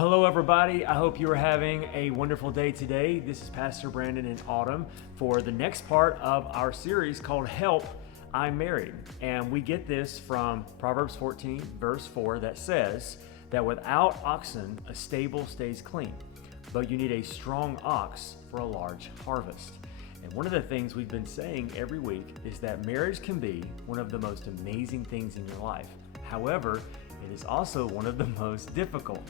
hello everybody. I hope you are having a wonderful day today. This is Pastor Brandon and Autumn for the next part of our series called Help, I'm Married. And we get this from Proverbs 14, verse 4 that says that without oxen, a stable stays clean, but you need a strong ox for a large harvest. And one of the things we've been saying every week is that marriage can be one of the most amazing things in your life. However, it is also one of the most difficult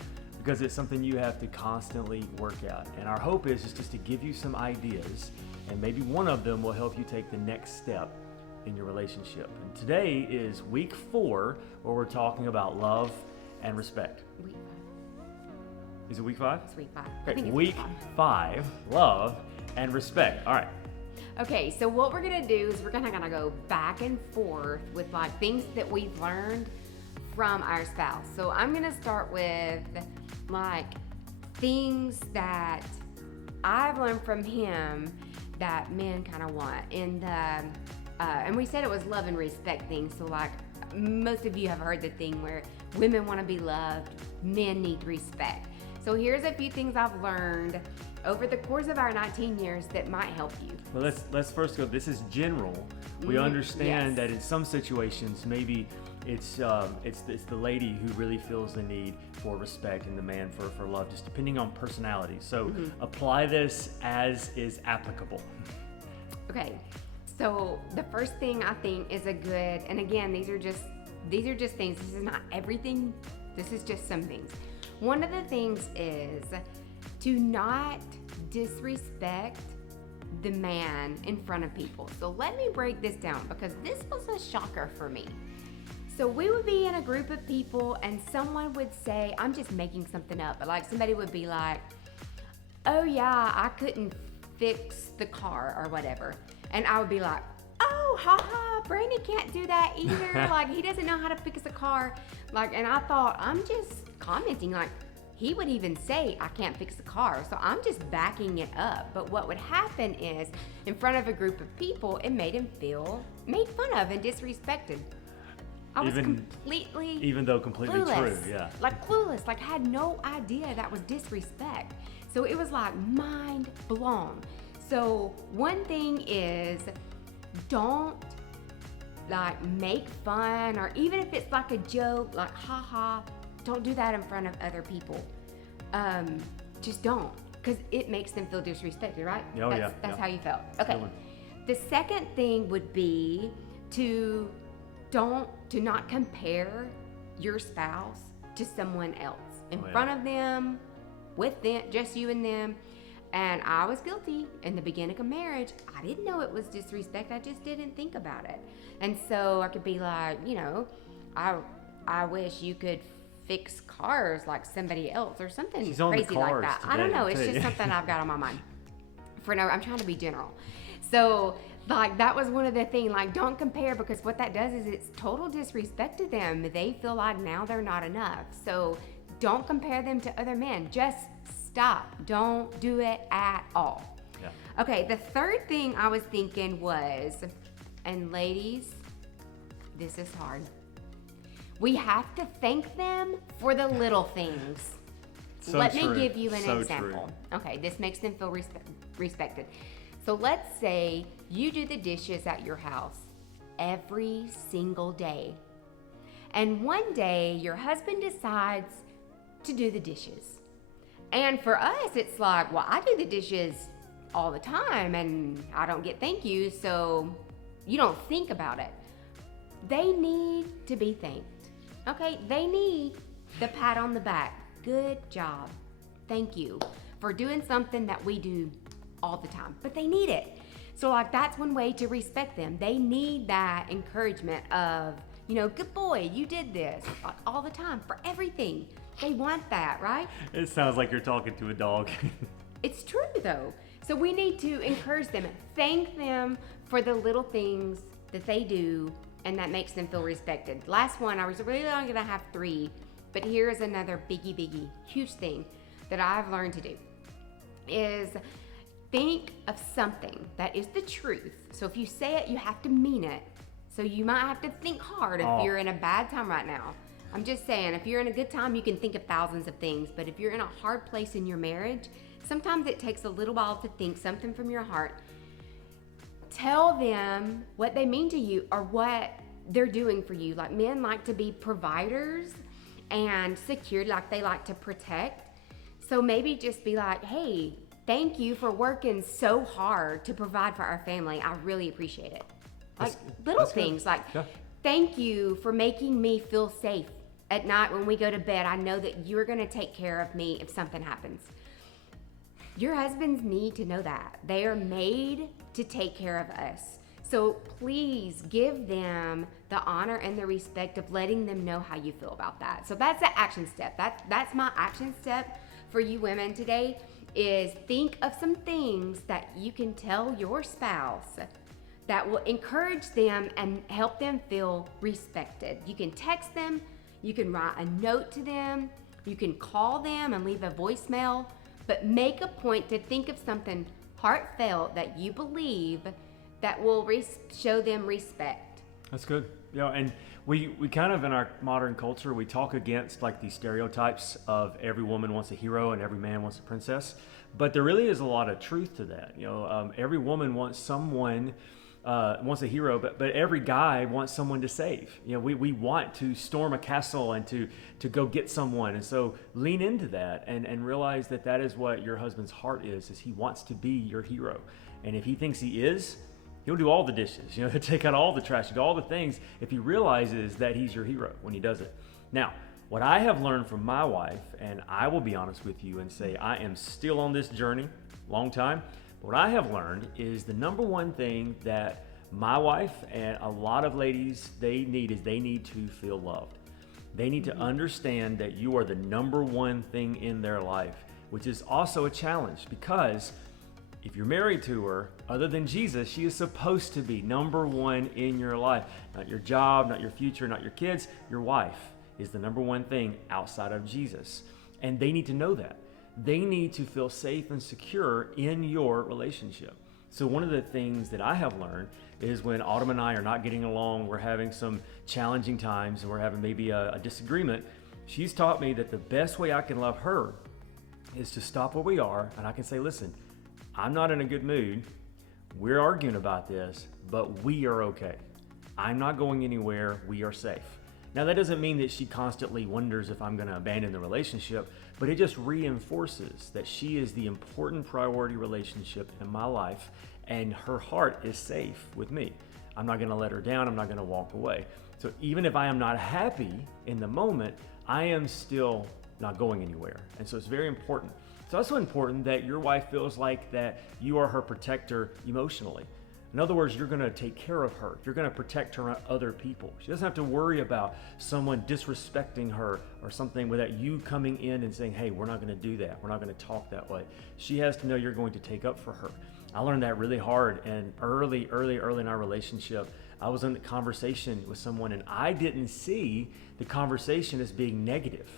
because it's something you have to constantly work out. And our hope is just to give you some ideas, and maybe one of them will help you take the next step in your relationship. And today is week 4, where we're talking about love and respect. Week 5. Is it week 5? It's week 5. Okay, I think it's week 5, love and respect. All right. Okay, so what we're gonna do is we're gonna go back and forth with like things that we've learned from our spouse. So I'm gonna start with like things that I've learned from him that men kind of want. And we said it was love and respect things. So like most of you have heard the thing where women want to be loved, men need respect. So here's a few things I've learned over the course of our 19 years that might help you. Well, let's first go. This is general. We understand that in some situations, maybe it's the lady who really feels the need for respect and the man for love, just depending on personality. So apply this as is applicable. Okay, so the first thing I think is a good, and again, these are just things. This is not everything. This is just some things. One of the things is to not disrespect the man in front of people. So let me break this down because this was a shocker for me. So we would be in a group of people and someone would say, I'm just making something up, but like somebody would be like, oh yeah, I couldn't fix the car or whatever. And I would be like, oh, haha, Brandon can't do that either. Like he doesn't know how to fix a car. Like, and I thought, I'm just commenting like, he would even say, I can't fix the car. So I'm just backing it up. But what would happen is, in front of a group of people, it made him feel made fun of and disrespected. I was completely completely true, yeah. Like clueless, like had no idea that was disrespect. So it was like mind blown. So one thing is, don't like make fun, or even if it's like a joke, like haha, don't do that in front of other people. Just don't, because it makes them feel disrespected, right? Oh, That's how you felt. Okay. The second thing would be to not compare your spouse to someone else in front of them, with them, just you and them. And I was guilty in the beginning of marriage. I didn't know it was disrespect. I just didn't think about it. And so I could be like, I wish you could fix cars like somebody else or something crazy like that. Today, I don't know. It's just something I've got on my mind. I'm trying to be general. So like that was one of the things, like don't compare, because what that does is it's total disrespect to them. They feel like now they're not enough. So don't compare them to other men. Just stop. Don't do it at all. Yeah. Okay, the third thing I was thinking was, and ladies, this is hard. We have to thank them for the little things. Let me give you an example. True. Okay, this makes them feel respected. So let's say you do the dishes at your house every single day. And one day your husband decides to do the dishes. And for us, it's like, well, I do the dishes all the time and I don't get thank you, so you don't think about it. They need to be thanked. Okay, they need the pat on the back. Good job. Thank you for doing something that we do all the time, but they need it. So like that's one way to respect them. They need that encouragement of, good boy, you did this all the time for everything. They want that, right? It sounds like you're talking to a dog. It's true though. So we need to encourage them, thank them for the little things that they do and that makes them feel respected. Last one, I was really only gonna have 3, but here's another biggie, huge thing that I've learned to do is think of something that is the truth. So if you say it, you have to mean it. So you might have to think hard if you're in a bad time right now. I'm just saying, if you're in a good time, you can think of thousands of things. But if you're in a hard place in your marriage, sometimes it takes a little while to think something from your heart. Tell them what they mean to you or what they're doing for you. Like, men like to be providers and secured, like they like to protect. So maybe just be like, hey, thank you for working so hard to provide for our family. I really appreciate it. Like little things like, thank you for making me feel safe at night when we go to bed. I know that you're going to take care of me if something happens. Your husbands need to know that. They are made to take care of us. So please give them the honor and the respect of letting them know how you feel about that. So that's the action step. That's my action step for you women today, is think of some things that you can tell your spouse that will encourage them and help them feel respected. You can text them, you can write a note to them, you can call them and leave a voicemail, but make a point to think of something heartfelt that you believe that will show them respect. That's good. And we kind of, in our modern culture, we talk against like these stereotypes of every woman wants a hero and every man wants a princess, but there really is a lot of truth to that. Every woman wants someone, wants a hero, but every guy wants someone to save. We want to storm a castle and to go get someone, and so lean into that and realize that is what your husband's heart is he wants to be your hero. And if he thinks he is, he'll do all the dishes, he'll take out all the trash, do all the things if he realizes that he's your hero when he does it. Now, what I have learned from my wife, and I will be honest with you and say I am still on this journey, long time, but what I have learned is the number one thing that my wife and a lot of ladies, they need to feel loved. They need to understand that you are the number one thing in their life, which is also a challenge because if you're married to her, other than Jesus, she is supposed to be number one in your life. Not your job, not your future, not your kids. Your wife is the number one thing outside of Jesus. And they need to know that. They need to feel safe and secure in your relationship. So one of the things that I have learned is when Autumn and I are not getting along, we're having some challenging times, and we're having maybe a disagreement, she's taught me that the best way I can love her is to stop where we are, and I can say, listen, I'm not in a good mood. We're arguing about this, but we are okay. I'm not going anywhere. We are safe. Now, that doesn't mean that she constantly wonders if I'm going to abandon the relationship, but it just reinforces that she is the important priority relationship in my life, and her heart is safe with me. I'm not going to let her down. I'm not going to walk away. So even if I am not happy in the moment, I am still not going anywhere. And so it's very important. It's also important that your wife feels like that you are her protector emotionally. In other words, you're going to take care of her. You're going to protect her on other people. She doesn't have to worry about someone disrespecting her or something without you coming in and saying, hey, we're not going to do that. We're not going to talk that way. She has to know you're going to take up for her. I learned that really hard, and early in our relationship, I was in a conversation with someone and I didn't see the conversation as being negative,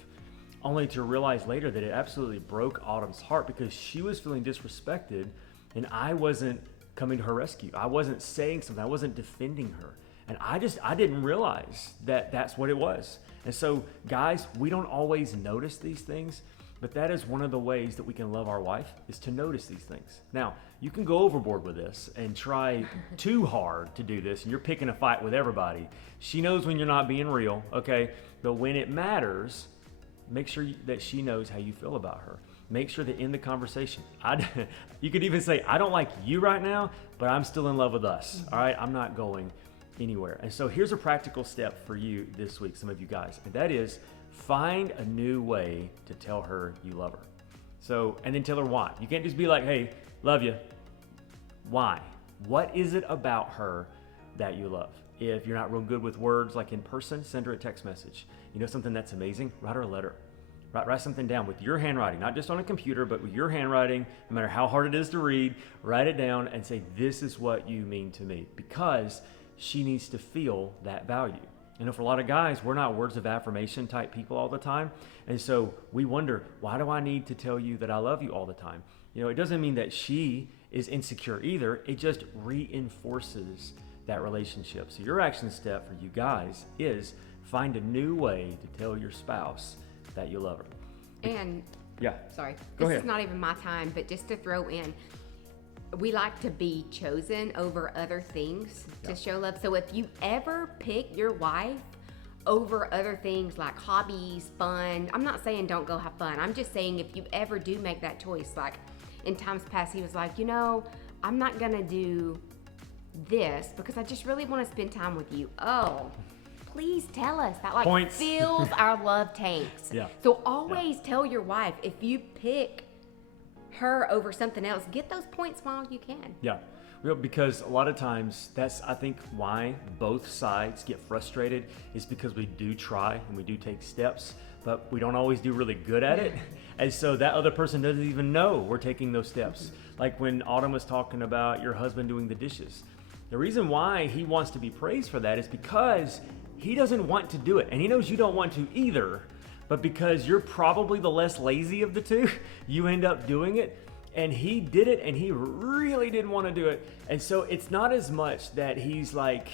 only to realize later that it absolutely broke Autumn's heart because she was feeling disrespected and I wasn't coming to her rescue. I wasn't saying something. I wasn't defending her. And I didn't realize that that's what it was. And so, guys, we don't always notice these things, but that is one of the ways that we can love our wife, is to notice these things. Now, you can go overboard with this and try too hard to do this, and you're picking a fight with everybody. She knows when you're not being real, okay? But when it matters, make sure that she knows how you feel about her. Make sure that in the conversation, you could even say, I don't like you right now, but I'm still in love with us. All right, I'm not going anywhere. And so here's a practical step for you this week, some of you guys, and that is find a new way to tell her you love her. So, and then tell her why. You can't just be like, hey, love you. Why? What is it about her that you love? If you're not real good with words, like in person, send her a text message. You know something that's amazing? Write her a letter. Write something down with your handwriting, not just on a computer, but with your handwriting, no matter how hard it is to read, write it down and say, this is what you mean to me, because she needs to feel that value. And for a lot of guys, we're not words of affirmation type people all the time. And so we wonder, why do I need to tell you that I love you all the time? You know, it doesn't mean that she is insecure either. It just reinforces that relationship. So your action step for you guys is Find a new way to tell your spouse that you love her. And Yeah. sorry, Go this ahead. is not even my time, but just to throw in, we like to be chosen over other things to show love. So if you ever pick your wife over other things like hobbies, fun, I'm not saying don't go have fun. I'm just saying if you ever do make that choice, like in times past, he was like, I'm not gonna do this because I just really want to spend time with you. Oh, please tell us. That like Points. fills our love tanks. Yeah. So always tell your wife, if you pick her over something else, get those points while you can. Yeah. Well, because a lot of times that's, I think, why both sides get frustrated is because we do try and we do take steps, but we don't always do really good at it. And so that other person doesn't even know we're taking those steps. Like when Autumn was talking about your husband doing the dishes. The reason why he wants to be praised for that is because he doesn't want to do it. And he knows you don't want to either, but because you're probably the less lazy of the two, you end up doing it. And he did it and he really didn't want to do it. And so it's not as much that he's like,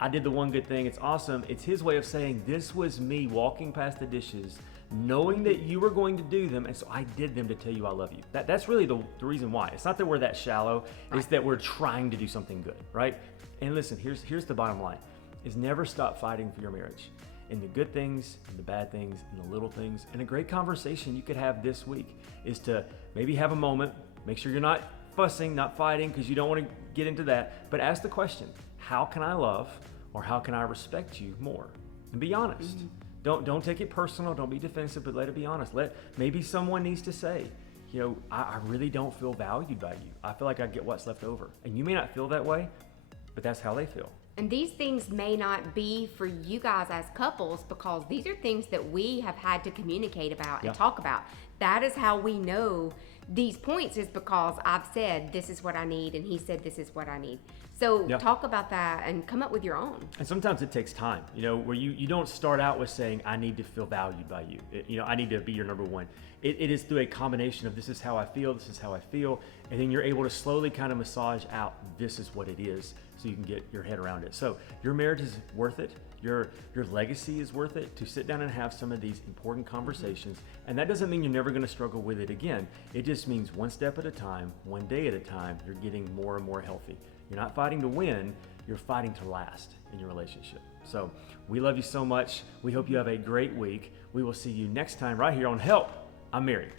I did the one good thing, it's awesome. It's his way of saying, this was me walking past the dishes, knowing that you were going to do them, and so I did them to tell you I love you. That's really the reason why. It's not that we're that shallow, it's that we're trying to do something good, right? And listen, here's the bottom line, is never stop fighting for your marriage. In the good things, in the bad things, in the little things. And a great conversation you could have this week is to maybe have a moment, make sure you're not fussing, not fighting, because you don't want to get into that, but ask the question, how can I love or how can I respect you more? And be honest. Don't take it personal, don't be defensive, but let it be honest. Maybe someone needs to say, I really don't feel valued by you. I feel like I get what's left over. And you may not feel that way, but that's how they feel. And these things may not be for you guys as couples because these are things that we have had to communicate about and talk about. That is how we know these points, is because I've said this is what I need and he said this is what I need. So talk about that and come up with your own. And sometimes it takes time, where you don't start out with saying, I need to feel valued by you. I need to be your number one. It is through a combination of this is how I feel, this is how I feel. And then you're able to slowly kind of massage out, this is what it is, so you can get your head around it. So your marriage is worth it. Your legacy is worth it to sit down and have some of these important conversations. And that doesn't mean you're never going to struggle with it again. It just means one step at a time, one day at a time, you're getting more and more healthy. You're not fighting to win, you're fighting to last in your relationship. So we love you so much. We hope you have a great week. We will see you next time right here on Help, I'm Married.